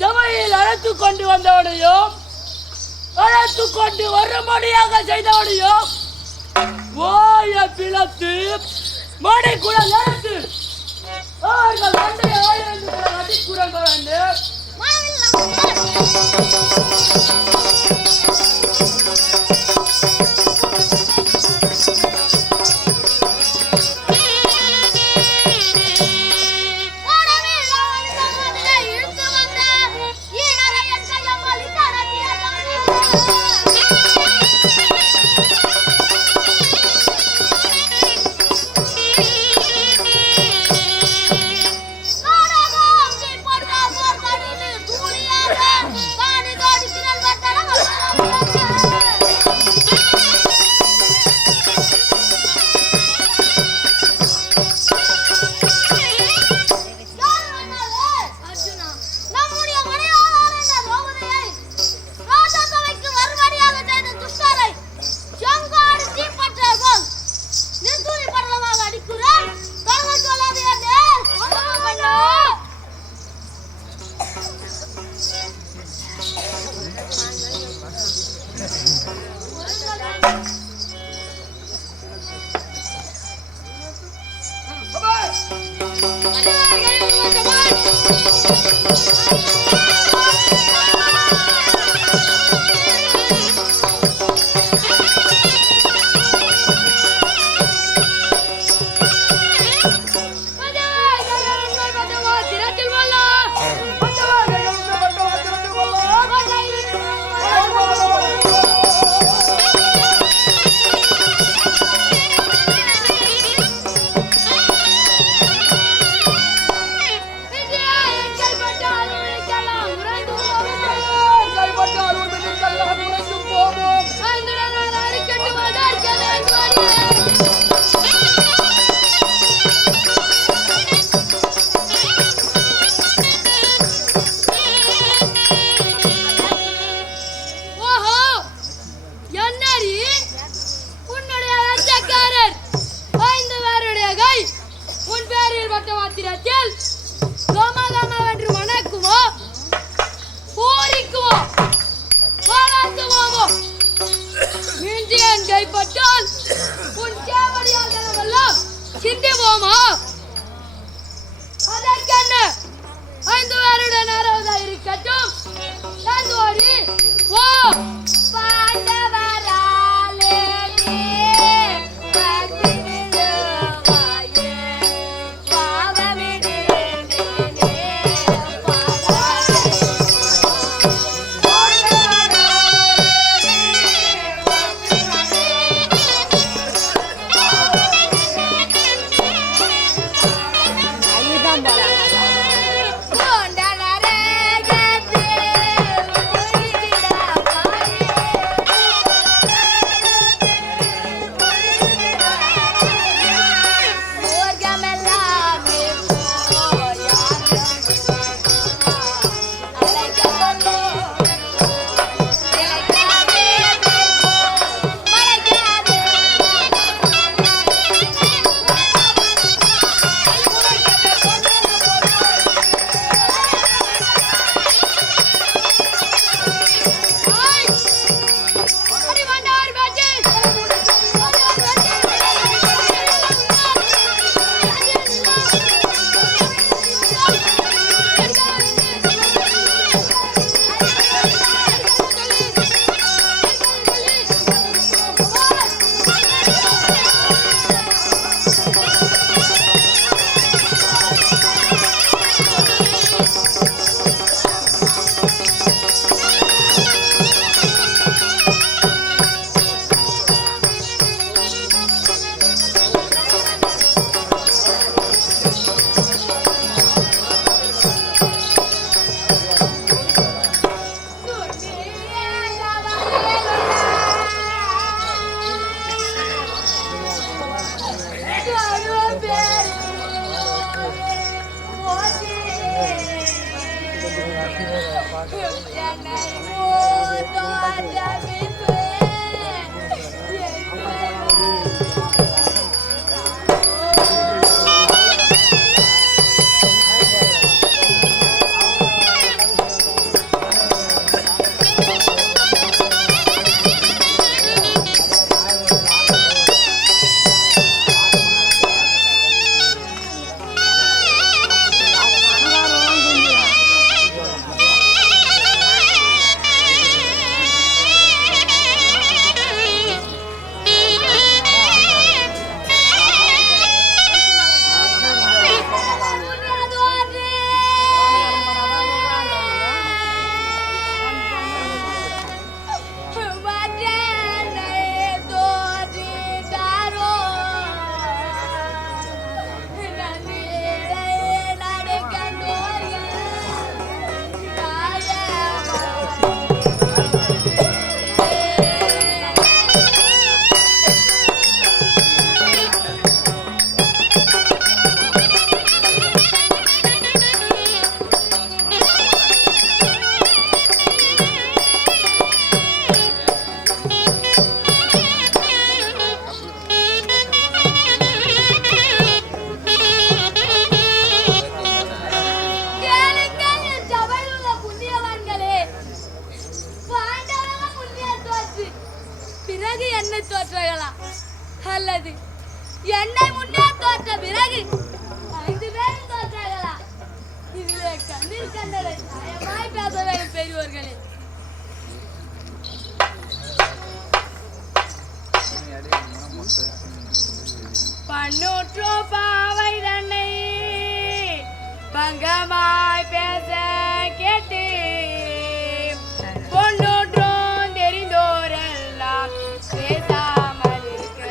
சபையில் அழைத்து கொண்டு வந்தவனையோ அழைத்து கொண்டு வரும்படியாக செய்தவனையோ ஓய பிளத்து மணிக்குடன் எடுத்து அவர்கள் வண்டை ஆயிரம் அடிக்குறங்க வேண்டும். கைப்பற்றால் உன் கேவலியாளர்களெல்லாம் சிந்தி போமா? அதற்கென்ன 5 வருட நேரம் இருக்கட்டும். ஓ பாண்டவராலே பாவமிடு அல்லது என்னை முன்னே தோற்ற பிறகு 5 பேரும் தோற்றார்களா? இதிலே கண்ணில் கண்டதை நியாயமாய் பேச வேண்டும் பெரியவர்களே. பன்னூற்றோ பாவை தன்னை பங்கமாய் பேச கேட்டு பொன்னூற்றோம் தெரிந்தோரெல்லாம் பேசாமல் இருக்க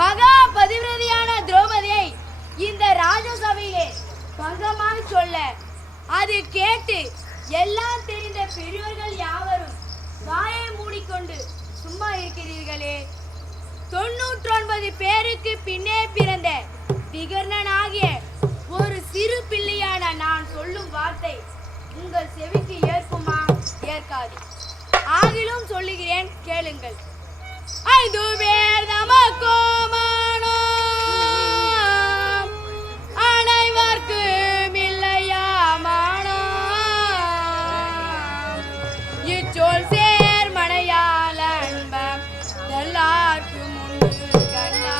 மகா பதிவிரதியான திரௌபதியை இந்த ராஜசபையிலே பங்கமாய் சொல்ல அது கேட்டு எல்லாம் தெரிந்த பெரியவர்கள் யாவரும் வாயை மூடிக்கொண்டு சும்மா இருக்கிறீர்களே. 99 பேருக்கு பின்னே பிறந்த விகர்ணன் ஆகிய ஒரு சிறு பிள்ளையான நான் சொல்லும் வார்த்தை உங்கள் செவிக்கு ஏற்குமா? ஏற்காது. ஆகிலும் சொல்லுகிறேன், கேளுங்கள். 5 பேர் நமக்கோமானோ அனைவர்க்கும் இல்லையாமானோ இச்சொல் சேர் மனையால் அன்பம் எல்லாருக்கும் உண்டு கண்ணா.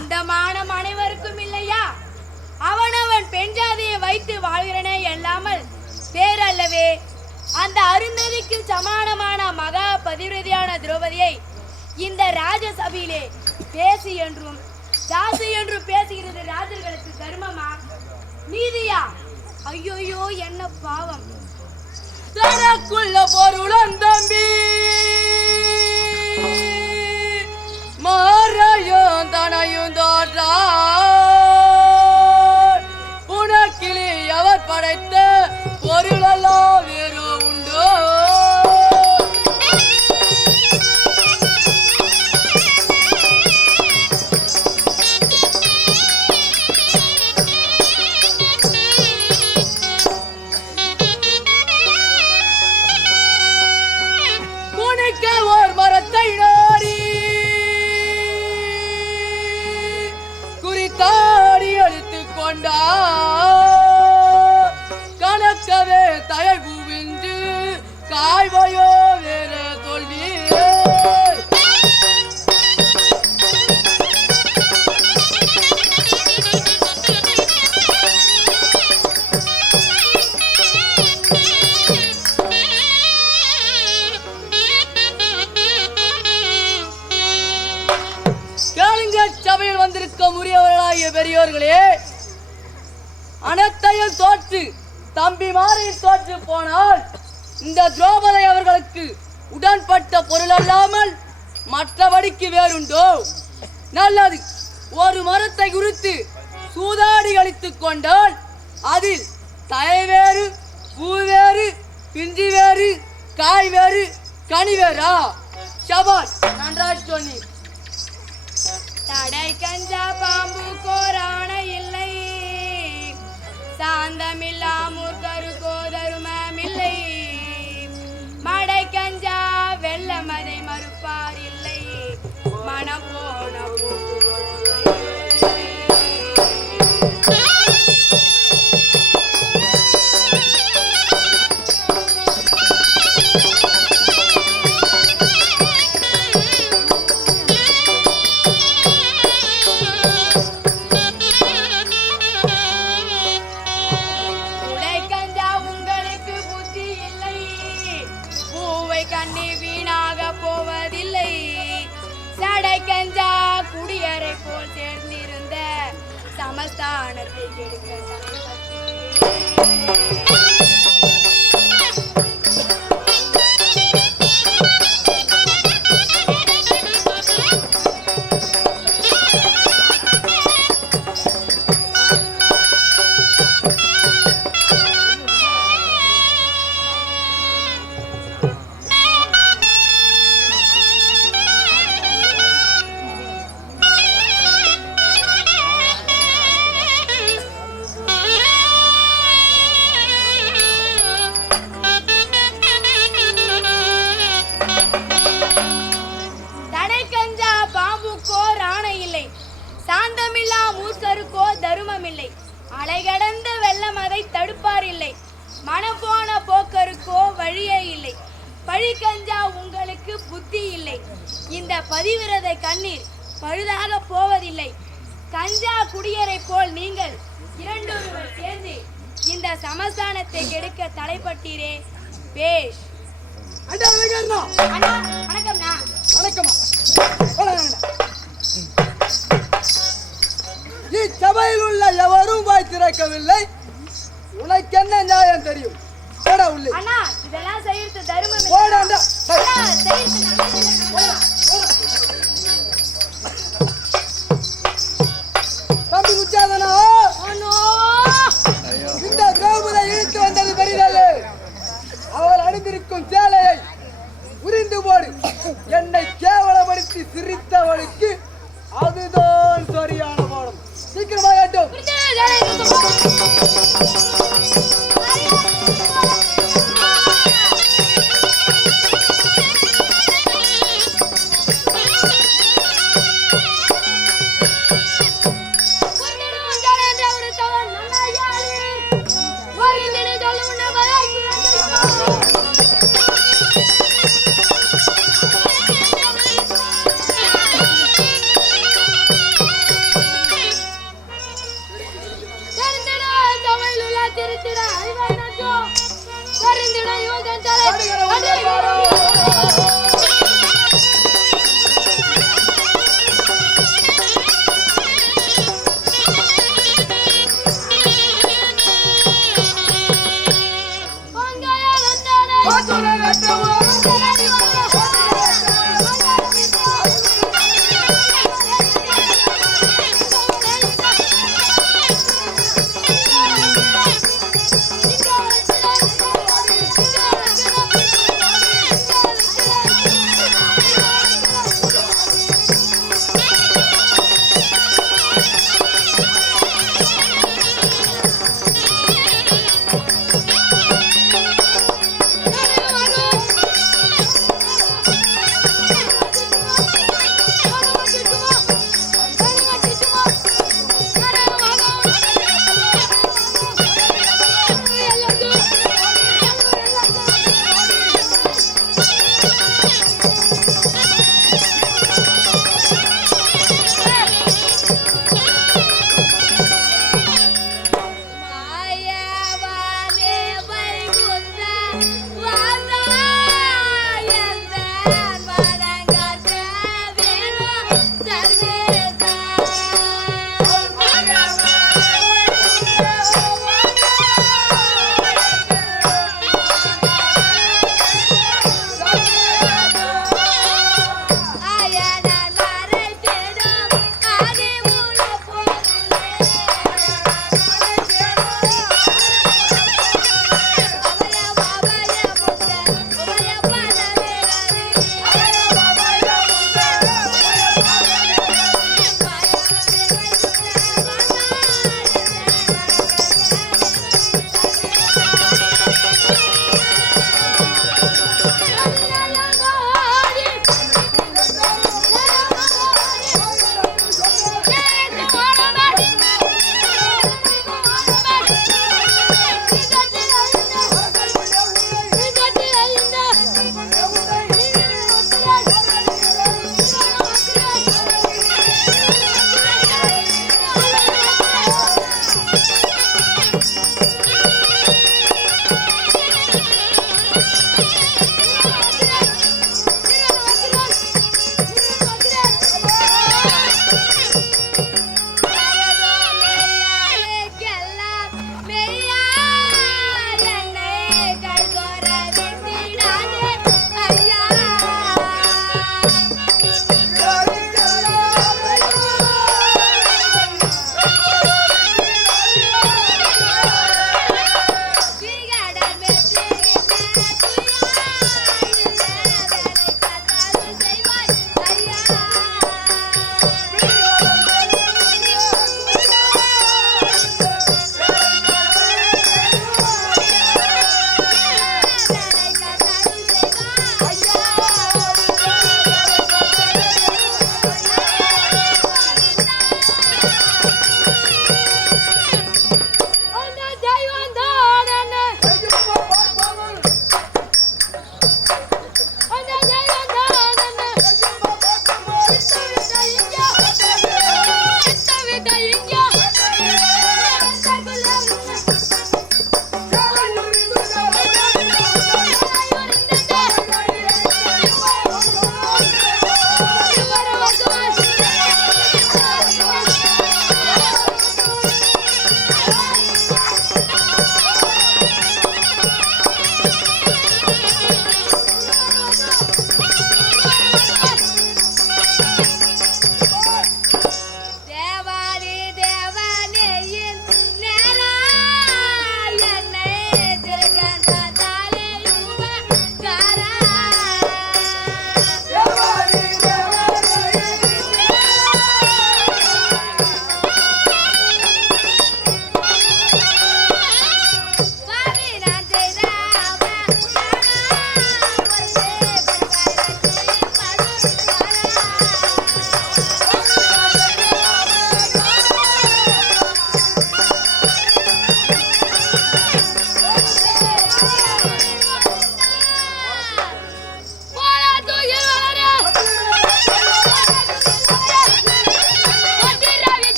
அந்த மானம் அனைவருக்கும் இல்லையா? அவனவன் பெண் ஜாதியை வைத்து வாழ்கிறனே அல்லாமல் பேரல்லவே. அந்த அருந்ததிக்கு சமானமான மகா பதிவிரதியான திரௌபதியை இந்த ராஜசபையிலே பேசி என்றும் தாசி என்றும் பேசுகிறது ராஜர்களுக்கு தர்மமா, நீதியா? ஐயோயோ, என்ன பாவம்! தனக்குள்ள பொருளன் தம்பி மாறையும் தனையும் தோற்றா உனக்கிளி எவர் படைத்த பொருளெல்லாம் வேறு உண்டோ? ஓர் மரத்தை நாடி குறித்தாடி அழித்துக் கொண்டார். கணக்கவே தயல் குவிந்து காய்வையோ வேற தோல்வி. சபையில் வந்திருக்கும் உரியவர்களாகிய பெரியோர்களே, அனைத்தையும் தோற்று தம்பி மாறியில் தோற்று போனால் இந்த திரௌபதி அவர்களுக்கு உடன்பட்ட பொருள் அல்லாமல் மற்றபடிக்கு வேறுண்டோ? நல்லது, ஒரு மரத்தை குறித்து சூதாடி அளித்துக் கொண்டால் அதில் தலை வேறு, பூ வேறு, பிஞ்சி வேறு, காய் வேறு, கனி வேறா? சபாஷ், நன்றாக சொன்னீர். தடை கஞ்சா பாம்பு கோரான இல்லை, சாந்தமில்லா மூர்க்கருக்கோ தருமமில்லை. மடை கஞ்சா வெள்ள மதை மறுப்பார் இல்லை, மனம் போன கண்ணி வீணாக போவதில்லை. சடை கஞ்சா குடியரை போல் சேர்ந்திருந்த சமஸ்தானத்தை கெடுக்க தருமமில்லை. அலைகடந்த வெள்ளம் அதை தடுப்பார் இல்லை, மனம் போன போக்கருக்கோ வழியே இல்லை. பழி கஞ்சா உங்களுக்கு புத்தி இல்லை, இந்த பதிவிரதை கண்ணீர் பழுதாக போவதில்லை. கஞ்சா குடியரை போல் நீங்கள் இரண்டொருவர் சேர்ந்து இந்த சமஸ்தானத்தை கெடுக்க தலைப்பட்டீரே. பேஷ். வணக்கம்ண்ணா. வணக்கமா. இச்சபையில் உள்ள எவரும் வாய் திறக்கவில்லை. உனக்கு என்ன நியாயம் தெரியும்? அண்ணா, இதெல்லாம் செய்யறது தர்மம். தம்பி உச்சாதனா, இந்த திரௌபதியை இழுத்து வந்தது பெரிதல்ல. அவள் அணிந்திருக்கும் சேலையை உரிந்து போடு. என்னை கேவலப்படுத்தி சிரித்தவளுக்கு அதுதான் சரியான பாடம். சீக்கிரமா கேட்டும். Come on.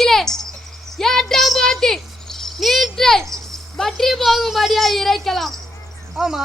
காலத்திலே ஏற்றம் போட்டு நீற்றை பற்றி போகும்படியாக இறைக்கலாம். ஆமா.